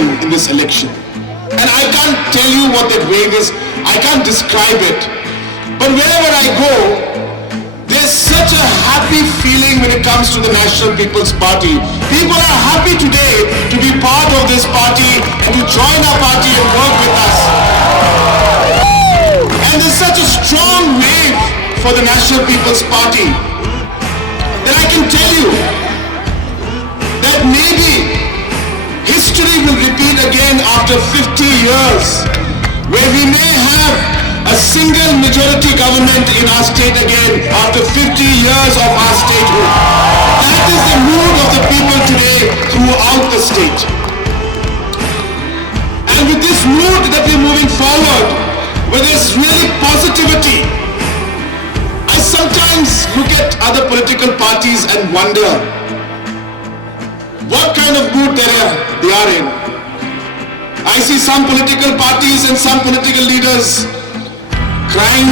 happening in this election. And I can't tell you what that wave is. I can't describe it. But wherever I go, there's such a happy feeling when it comes to the National People's Party. People are happy today to be part of this party and to join our party and work with us. And there's such a strong wave for the National People's Party that I can tell you that maybe history will repeat again after 50 years, where we may have a single majority government in our state again after 50 years of our statehood. That is the mood of the people today throughout the state. And with this mood that we're moving forward, where there's really positivity, I sometimes look at other political parties and wonder what kind of mood they are in. I see some political parties and some political leaders crying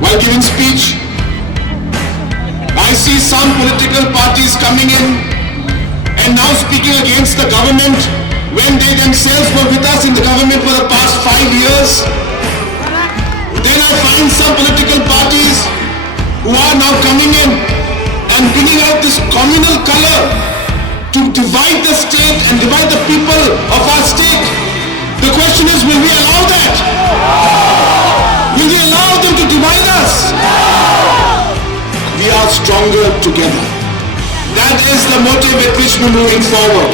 while giving speech. I see some political parties coming in and now speaking against the government when they themselves were with us in the government for the past 5 years. Then I find some political parties who are now coming in and bringing out this communal color to divide the state and divide the people of our state. The question is, will we allow that? Will we allow them to divide us? We are stronger together. That is the motive with which we're moving forward.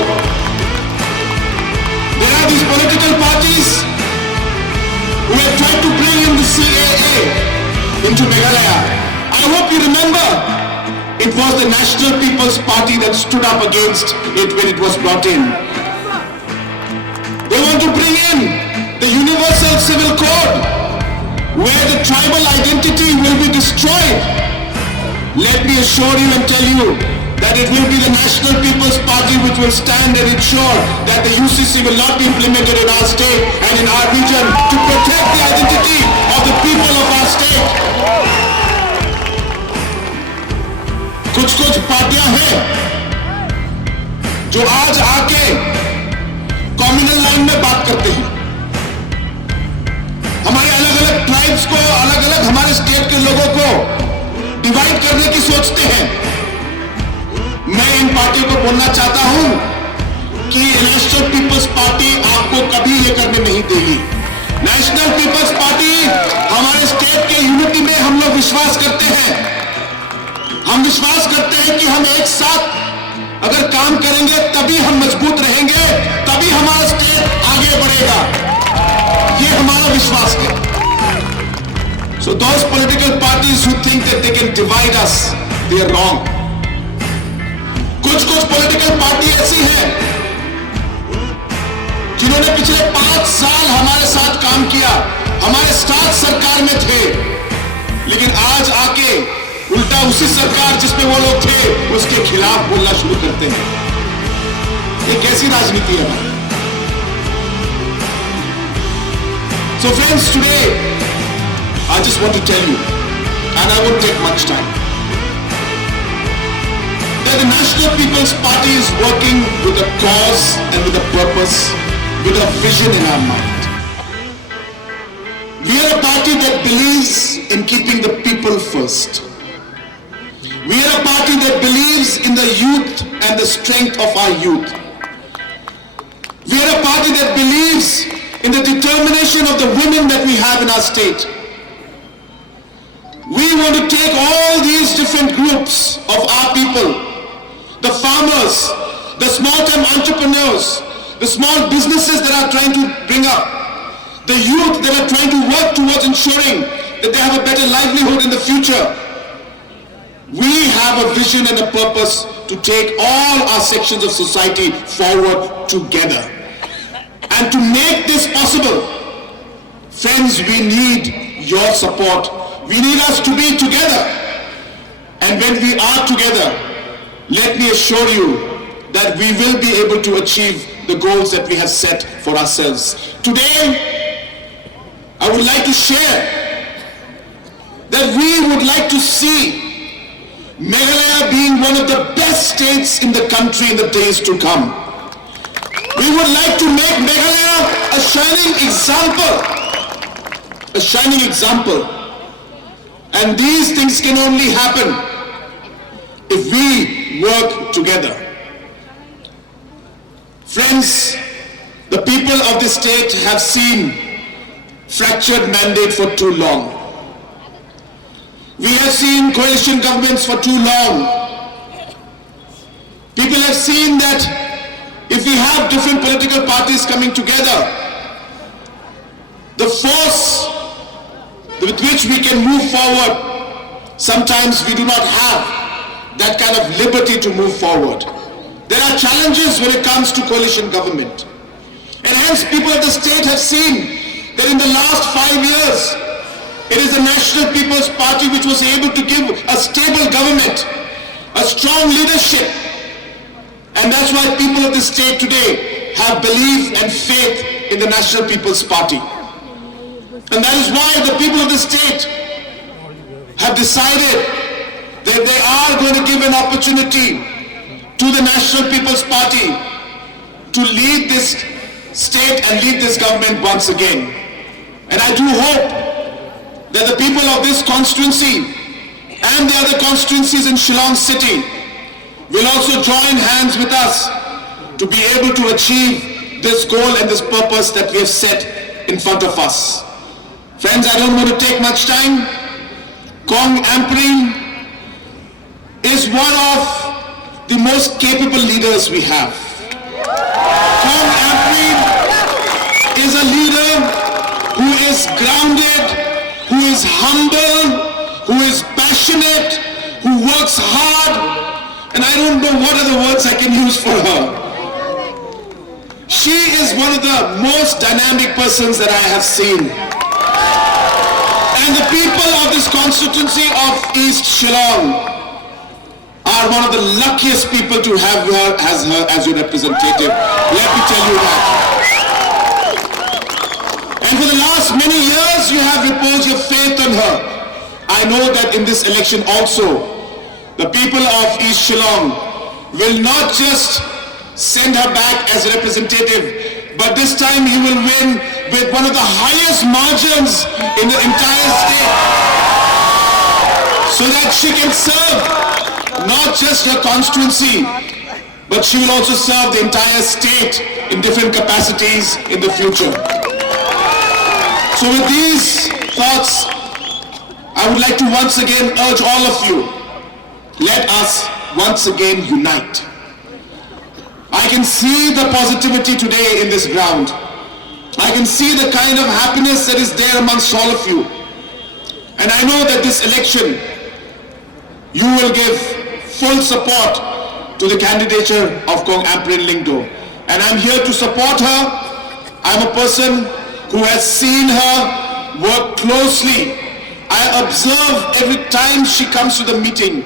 There are these political parties who have tried to bring in the CAA into Meghalaya. I hope you remember, it was the National People's Party that stood up against it when it was brought in. They want to bring in the Universal Civil Code, where the tribal identity will be destroyed. Let me assure you and tell you that it will be the National People's Party which will stand and ensure that the UCC will not be implemented in our state and in our region to protect the identity of the people of our state. कुछ पार्टियां हैं जो आज आके communal line में बात करते हैं, हमारे अलग अलग ट्राइब्स को, अलग अलग हमारे स्टेट के लोगों को डिवाइड करने की सोचते हैं। मैं इन पार्टियों को बोलना चाहता हूं कि नेशनल पीपल्स पार्टी आपको कभी ये करने नहीं देगी। नेशनल पीपल्स पार्टी हमारे स्टेट के यूनिटी में हम लोग विश्वास करते हैं। हम विश्वास करते हैं कि हम एक साथ अगर काम करेंगे तभी हम मजबूत रहेंगे, तभी हमारा स्टेट आगे बढ़ेगा। ये हमारा विश्वास है। So those political parties who think that they can divide us, they are wrong. कुछ political party ऐसी है जिन्होंने पिछले 5 साल हमारे साथ काम किया, हमारे साथ सरकार में थे, लेकिन आज आके उल्टा उसी सरकार जिसमें वो लोग थे उसके खिलाफ बोलना शुरू करते हैं। ये कैसी राजनीति है? So friends, today I just want to tell you, and I won't take much time, that the National People's Party is working with a cause and with a purpose, with a vision in our mind. We are a party that believes in keeping the people first. We are a party that believes in the youth and the strength of our youth. We are a party that believes in the determination of the women that we have in our state. We want to take all these different groups of our people, the farmers, the small-time entrepreneurs, the small businesses that are trying to bring up, the youth that are trying to work towards ensuring that they have a better livelihood in the future. We have a vision and a purpose to take all our sections of society forward together. And to make this possible, friends, we need your support. We need us to be together. And when we are together, let me assure you that we will be able to achieve the goals that we have set for ourselves. Today, I would like to share that we would like to see Meghalaya being one of the best states in the country in the days to come. We would like to make Meghalaya a shining example. A shining example. And these things can only happen if we work together. Friends, the people of this state have seen fractured mandate for too long. We have seen coalition governments for too long. People have seen that if we have different political parties coming together, the force with which we can move forward, sometimes we do not have that kind of liberty to move forward. There are challenges when it comes to coalition government. And hence people of the state have seen that in the last 5 years, it is the National People's Party which was able to give a stable government, a strong leadership. And that's why people of the state today have belief and faith in the National People's Party. And that is why the people of the state have decided that they are going to give an opportunity to the National People's Party to lead this state and lead this government once again. And I do hope that the people of this constituency and the other constituencies in Shillong City will also join hands with us to be able to achieve this goal and this purpose that we have set in front of us. Friends, I don't want to take much time. Ampareen is one of the most capable leaders we have. Ampareen is a leader who is grounded, who is humble, who is passionate, who works hard, and I don't know what other words I can use for her. She is one of the most dynamic persons that I have seen. And the people of this constituency of East Shillong are one of the luckiest people to have her as your representative. Let me tell you that. And for the last many years, you have reposed your faith on her. I know that in this election also, the people of East Shillong will not just send her back as a representative, but this time you will win with one of the highest margins in the entire state, so that she can serve not just her constituency, but she will also serve the entire state in different capacities in the future. So with these thoughts, I would like to once again urge all of you, let us once again unite. I can see the positivity today in this ground. I can see the kind of happiness that is there amongst all of you. And I know that this election, you will give full support to the candidature of Ampareen Lyngdoh. And I'm here to support her. I'm a person who has seen her work closely. I observe every time she comes to the meeting.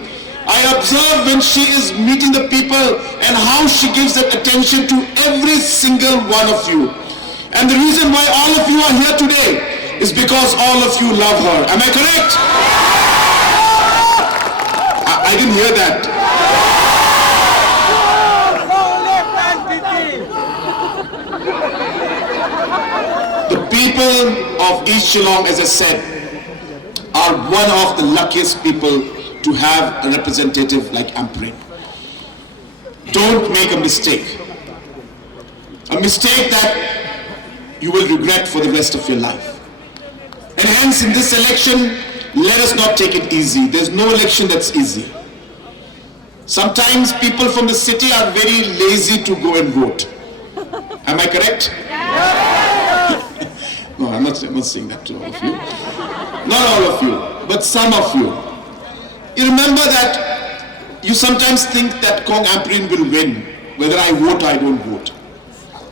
I observe when she is meeting the people and how she gives that attention to every single one of you. And the reason why all of you are here today is because all of you love her. Am I correct? I didn't hear that. The people of East Shillong, as I said, are one of the luckiest people to have a representative like Ampareen. Don't make a mistake. A mistake that you will regret for the rest of your life. And hence in this election, let us not take it easy. There's no election that's easy. Sometimes people from the city are very lazy to go and vote. Am I correct? No, I'm not saying that to all of you. Not all of you, but some of you. You remember that you sometimes think that Ampareen will win, whether I vote or I don't vote.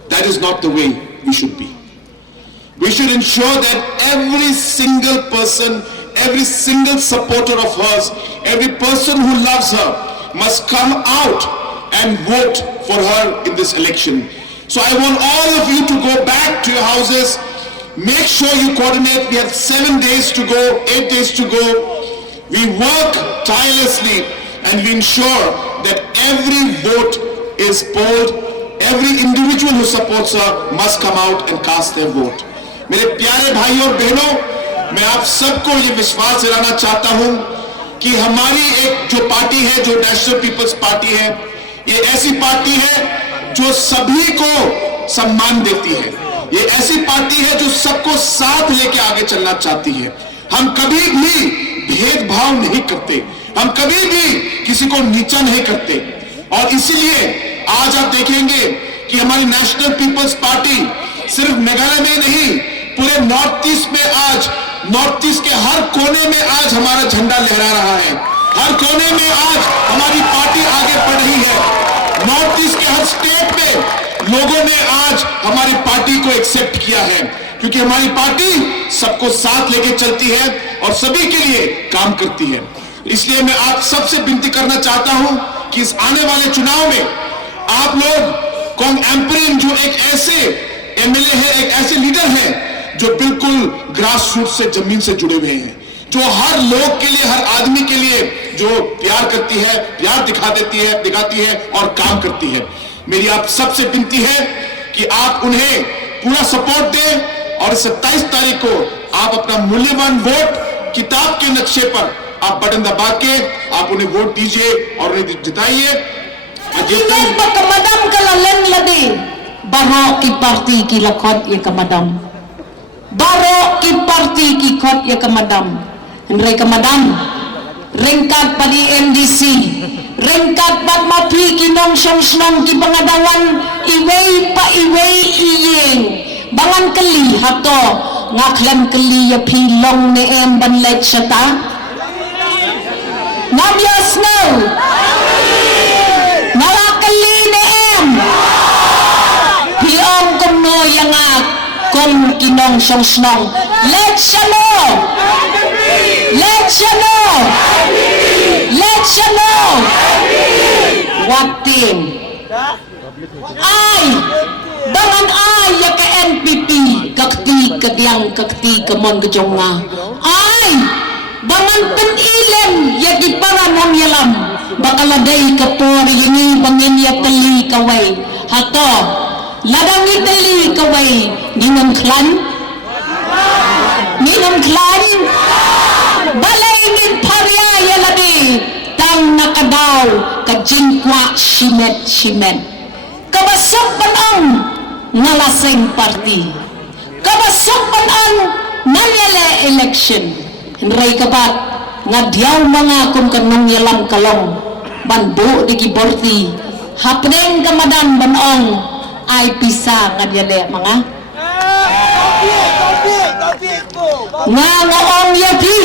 That is not the way we should be. We should ensure that every single person, every single supporter of hers, every person who loves her must come out and vote for her in this election. So I want all of you to go back to your houses. Make sure you coordinate. We have 7 days to go, 8 days to go. We work tirelessly and we ensure that every vote is polled, every individual who supports her must come out and cast their vote. मेरे प्यारे भाई और बहनों, मैं आप सबको ये विश्वास दिलाना चाहता हूं कि हमारी एक जो पार्टी है, जो नेशनल पीपल्स पार्टी है, ये ऐसी पार्टी है जो सभी को सम्मान देती है। ये ऐसी पार्टी है जो सबको साथ लेके आगे चलना चाहती है। हम कभी भी भेदभाव नहीं करते, हम कभी भी किसी को नीचा नहीं करते। और इसीलिए आज आप देखेंगे कि हमारी नेशनल पीपल्स पार्टी सिर्फ मेघालय में नहीं, पूरे नॉर्थ ईस्ट में, आज नॉर्थ ईस्ट के हर कोने में आज हमारा झंडा लहरा रहा है। हर कोने में आज हमारी पार्टी आगे बढ़ रही है। नॉर्थ ईस्ट के हर स्टेट में लोगों ने आज हमारी पार्टी को एक्सेप्ट किया है, क्योंकि हमारी पार्टी सबको साथ लेके चलती है और सभी के लिए काम करती है। इसलिए मैं आप सबसे विनती करना चाहता हूं कि इस आने वाले चुनाव में आप लोग एम्परीन, जो एक ऐसे एमएलए है, एक ऐसे लीडर है जो बिल्कुल ग्रास रूट से, जमीन से जुड़े हुए हैं, जो हर लोग के लिए, हर आदमी के लिए जो प्यार करती है, प्यार दिखाती है और काम करती है। मेरी आप सबसे विनती है कि आप उन्हें पूरा सपोर्ट दें और 27 तारीख को आप अपना मूल्यवान वोट किताब के नक्शे पर आप बटन दबा के आप उन्हें वोट दीजिए और उन्हें जिताइए। Barok ki parti ki lakot ye kamadam. Barok ki parti ki kot ye kamadam. Henry kamadam. Ringkat padi MDC. Ringkat pat mapi ki nong song ki pangadawan iwei pa iwei iyeng. Bangan keli hato ngaklan keli ya pilong ne em ban let syata. Nadia Snow. Nala keli ne em. Piong kumno yang kum kinong song let syano. Let syano. Let syano. Watin. Ay, bangan ay ya ke NPP kakti kadyang kakti kamon kejonga. Ay, bangan penilem ya di para yalam bakaladai kapor ini bangin ya teli kawai hato ladang teli kawai ninam klan balai min paria ya ladi tang nakadaw kajingkwa shimet kabasupan ang ngalaseng party kabasupan ang nanyala election Henry kapat ngadyaw mga kung kanong yalang kalong bandu di kiborti hapneng kamadan banong ay pisa ngadyale mga nga ngaong yapi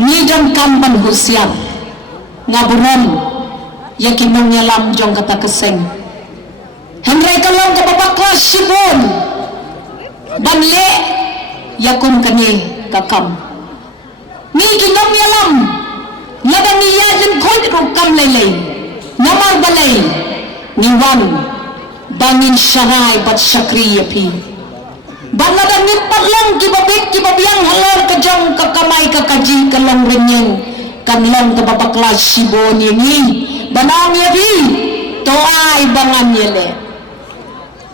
ngidang kampan husyam nga buron yakinong yalam jong katakaseng Henry kalong kapapaklas sibon banle yakun kani kakam ni kinong yalam ladang niya jen khoj rukam laylay namar balay niwan bangin syarai bat syakri yapi banadang ni patlang kibabik kibabiyang halor kajang kakamay kakaji kalong renyeng kanlong kababaklas sibon yengi banang yapi toay bangan yele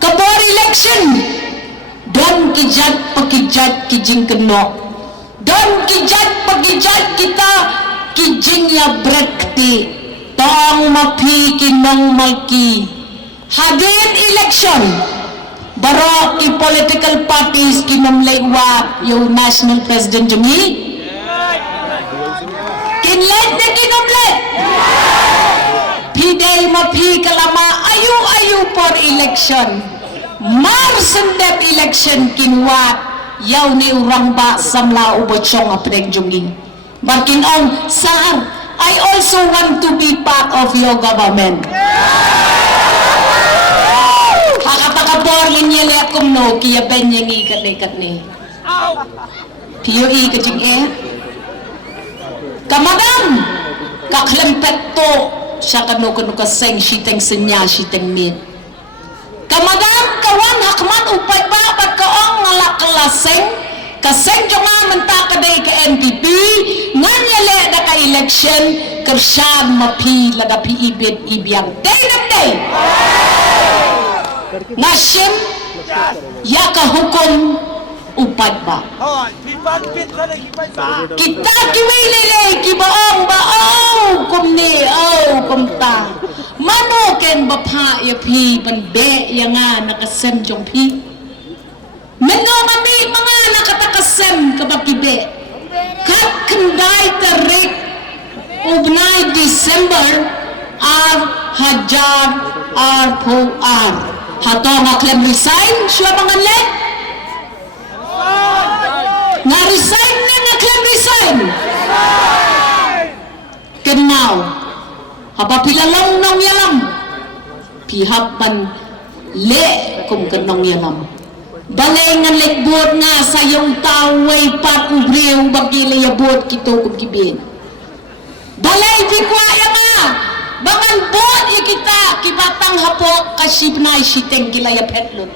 kapor election don kijat pakijat kijing kenok don kijat pakijat kita kijing ya brekti tong mapi kinong malki hadir election barok ki political parties kinamlaywa yung national president jumi kinlet na kinamlet piday mapi kalama ayu for election Marsendep election kinwa yaw ni urang ba samla ubochong apeng jungi. Bakin on sir, I also want to be part of your government. Hakapakabor linyele akum no kiya benyengi katne. POE kajing kamadam kaklempet to siya kano kaseng siteng senya siteng min. Kamadam kawan hakmat upay ba pagkaong ngalakalaseng kaseng jonga mentakadai ke NPP nganyale da ka election election kershan mapi ladapi ibet ibiang day na day nasim yaka hukum upad ba kita kiwilele kibaong baong kumni kumta mano ken bapa ya pi ban be yanga nakasen jong pi meno mami mga nakatakasen kabakibe kat kendai tarik ubnai December ar hajar ar po ar hato ngaklem resign siya pangalan nga resign na ngaklem resign kenau haba pilalong nong yalam pihak ban le kum kenong yalam balay nga lekbot nga sayong taway pat ubriw bagi layabot kito kugibin balay di kwaya nga bangan bot kita kibatang hapok kasibnay siteng kilaya petlot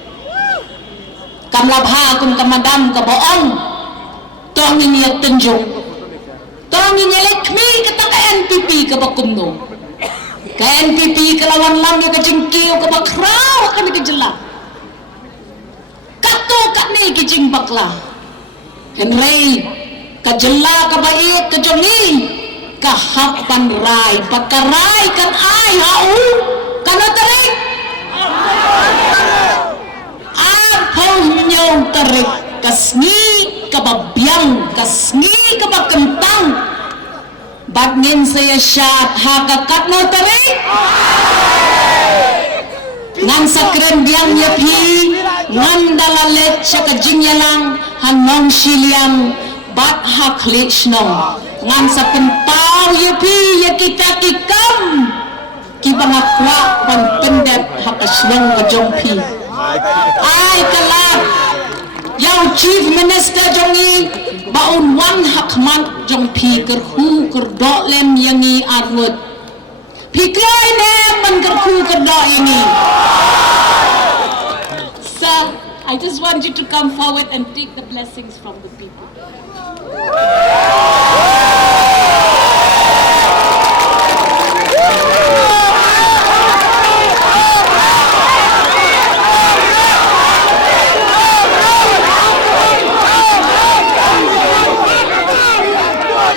kamlabha kum kamadam kaboong tongin niya tenjong tongin niya lekmi katang ka NPP kabakumno ka NPP kalawan lang niya kajingkiw kabakraw kami kajala kato kami kijing bakla Henry kajala kabait kajongi kahapan rai pagkaray kan ay hau kanatarik arpaw nyong tarik kasngi kababyang kasngi kabakentang bagnin saya syat hakakat no tarik ngan sakren biang yapi ngan dalalet syakajing yalang hanong siliang bat haklit shnong ngan sa pentau yapi yakita kikam kibangakwa ban pendet hakaslong kajongpi ay kalap yang chief minister jongi baun wan hakmat jongpi kerhu kerdok lem yangi arwut pikrai ne man kerhu kerdok ini. Sir, I just want you to come forward and take the blessings from the people.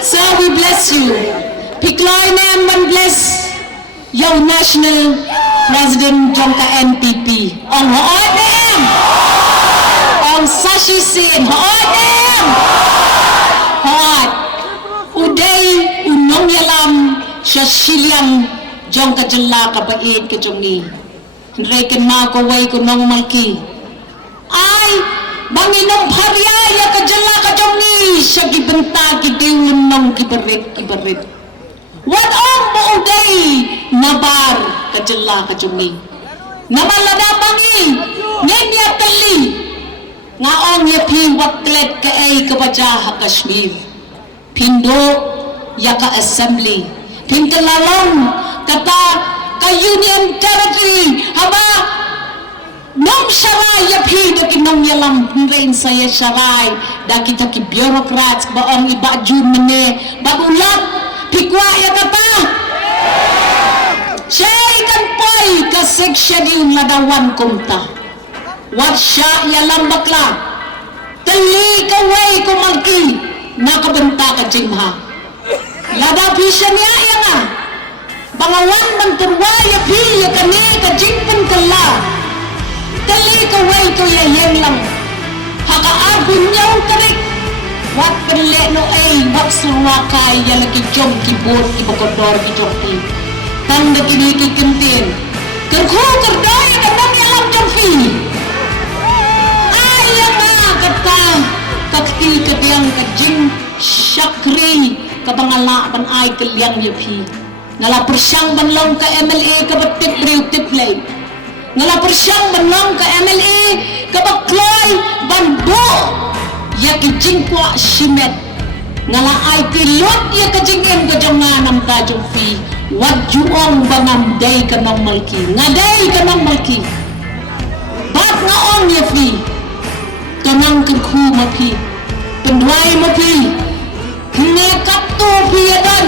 Sir, we bless you. Pikloy na man bless your national president jongka NPP. Ong hoot em. Ong sashi sin hoot em. Hoot. Uday unong yalam siya Shillong jongka jala kabait ka jongi. Reken ma ko way ko nong Malki. Ay banginong parya ya ka jala ka jongi siya gibenta gidiwon nong gibarit. What ang mauday nabar kajala kajumi namalada bangi nenya tali nga ong yapi waklet ka ay kabaja Kashmir pindo yaka assembly pintalalong kata ka union territory haba nom sharay yapi dakin nom yalam rin saya sharay dakin taki bureaucrats baong iba jun mene bagulat pikwa ya kata Syai kan poi ka seksya di ladawan kumta wat sya ya lambakla tali ka way ko Malki nakabenta ka jingha lada pisya niya ya nga bangawan man turwaya piya kani ka jingpun kala tali ka way ko ya yen lang haka abun niyaw tarik wat penle no ay wak surwakay ya lagi jom kibot ibagodor ki jompi tang da kini kikintin kerku kerdoy kanang yalam jompi ay nga kata kakti kadiyang kajing syakri kabangala ban ay kalyang yapi ngala persyang banlong ka MLA kabatip riw tiplay ngala persyang banlong ka MLA kabakloy banbo ya kijing kwa shimet ngala ay kilot ya kajingin kajonga nam tajong fi wat juong bangam day kanang Malki ngaday kanang Malki bat nga ong ya fi kanang kerku mapi pendway mapi hingga kapto fi yadan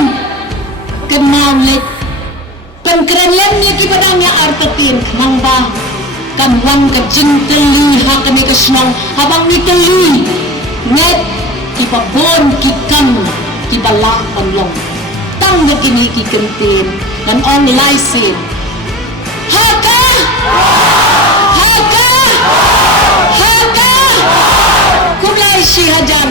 knowledge pengkeranian niya kibadang niya artatin nang ba kanwan ka jingtali ha kami ka Shillong habang nitali net ipabon kikam kibala panlong tang na kini kikentin dan online sin haka haka haka kulay si hajar